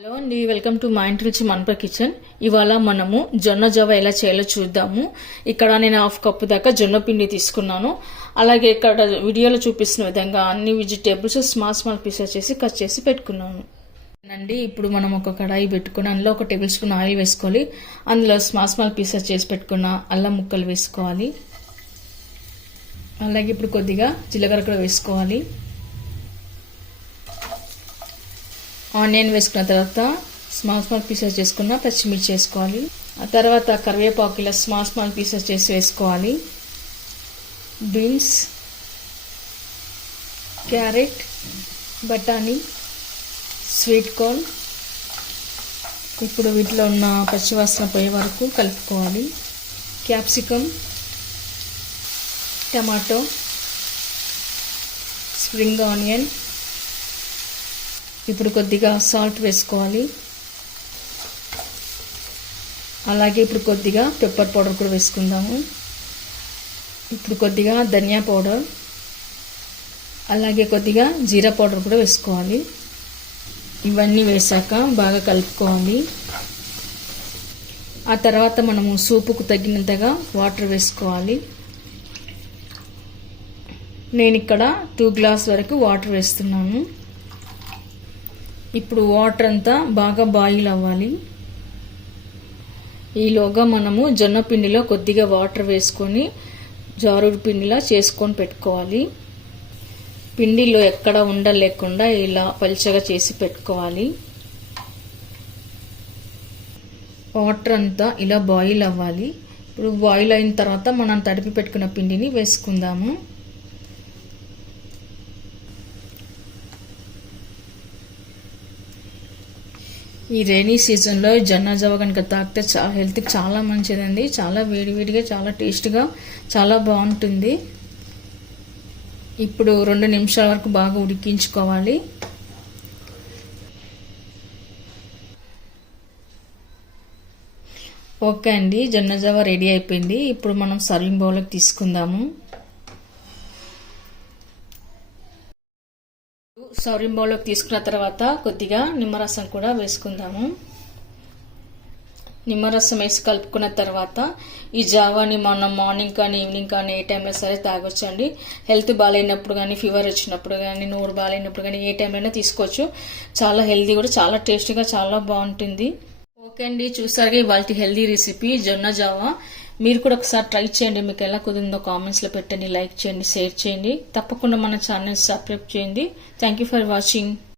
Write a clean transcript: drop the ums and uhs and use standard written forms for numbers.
Hello అండి, welcome to మా ఇంటి రుచి మనప కిచెన్. ఇవాళ మనము జొన్న జావ ఎలా చేయాలో చూద్దాము. ఇక్కడ నేను హాఫ్ కప్పు దాకా జొన్న పిండి తీసుకున్నాను. అలాగే ఇక్కడ వీడియోలో చూపిస్తున్న విధంగా అన్ని వెజిటేబుల్స్ స్మాల్ పీసెస్ చేసి కట్ చేసి పెట్టుకున్నాను అండి. ఇప్పుడు మనం ఒక కడాయి పెట్టుకుని అందులో ఒక టేబుల్ స్పూన్ ఆయిల్ వేసుకోవాలి. అందులో స్మాల్ పీసెస్ చేసి పెట్టుకున్న అల్లం ముక్కలు వేసుకోవాలి. అలాగే ఇప్పుడు కొద్దిగా జీలకర్ర కూడా వేసుకోవాలి. ఆనియన్ వేసుకున్న తర్వాత స్మాల్ పీసెస్ చేసుకున్న పచ్చిమిర్చి వేసుకోవాలి. ఆ తర్వాత కరివేపాకు ఇలా స్మాల్ పీసెస్ చేసి వేసుకోవాలి. బీన్స్, క్యారెట్, బఠానీ, స్వీట్ కార్న్. ఇప్పుడు వీటిలో ఉన్న పచ్చివాసన పోయే వరకు కలుపుకోవాలి. Capsicum, tomato, spring onion. ఇప్పుడు కొద్దిగా సాల్ట్ వేసుకోవాలి. అలాగే ఇప్పుడు కొద్దిగా పెప్పర్ పౌడర్ కూడా వేసుకుందాము. ఇప్పుడు కొద్దిగా ధనియా పౌడర్, అలాగే కొద్దిగా జీరా పౌడర్ కూడా వేసుకోవాలి. ఇవన్నీ వేసాక బాగా కలుపుకోవాలి. ఆ తర్వాత మనము సూపుకు తగినంతగా వాటర్ వేసుకోవాలి. నేను ఇక్కడ 2 గ్లాస్ వరకు వాటర్ వేస్తున్నాను. ఇప్పుడు వాటర్ అంతా బాగా బాయిల్ అవ్వాలి. ఈలోగా మనము జొన్న పిండిలో కొద్దిగా వాటర్ వేసుకొని జారుడు పిండిలా చేసుకొని పెట్టుకోవాలి. పిండిలో ఎక్కడ ఉండలేకుండా ఇలా పలుచగా చేసి పెట్టుకోవాలి. వాటర్ అంతా ఇలా బాయిల్ అవ్వాలి. ఇప్పుడు బాయిల్ అయిన తర్వాత మనం తడిపి పెట్టుకున్న పిండిని వేసుకుందాము. ఈ రైనీ సీజన్లో జొన్న జావ కనుక తాగితే హెల్త్కి చాలా మంచిదండి. చాలా వేడివేడిగా, చాలా టేస్ట్గా, చాలా బాగుంటుంది. ఇప్పుడు 2 నిమిషాల వరకు బాగా ఉడికించుకోవాలి. ఓకే అండి, జొన్న జావ రెడీ అయిపోయింది. ఇప్పుడు మనం సర్వింగ్ బౌల్లోకి తీసుకుందాము. సర్వింగ్ బౌల్లోకి తీసుకున్న తర్వాత కొద్దిగా నిమ్మరసం కూడా వేసుకుందాము. నిమ్మరసం వేసి కలుపుకున్న తర్వాత ఈ జావాని మనం మార్నింగ్ కానీ ఈవినింగ్ కానీ ఏ టైంలో సరే తాగొచ్చండి. హెల్త్ బాగాలేనప్పుడు కానీ, ఫీవర్ వచ్చినప్పుడు కానీ, నోరు బాగాలేనప్పుడు కానీ ఏ టైంలో తీసుకోవచ్చు. చాలా హెల్తీ కూడా, చాలా టేస్టీగా, చాలా బాగుంటుంది. ఓకే అండి, చూసారుగా ఇవాళ హెల్తీ రెసిపీ జొన్న జావా. మీరు కూడా ఒకసారి ట్రై చేయండి. మీకు ఎలా కుదిరిందో కామెంట్స్లో పెట్టండి, లైక్ చేయండి, షేర్ చేయండి. తప్పకుండా మన ఛానల్ సబ్స్క్రైబ్ చేయండి. Thank you for watching.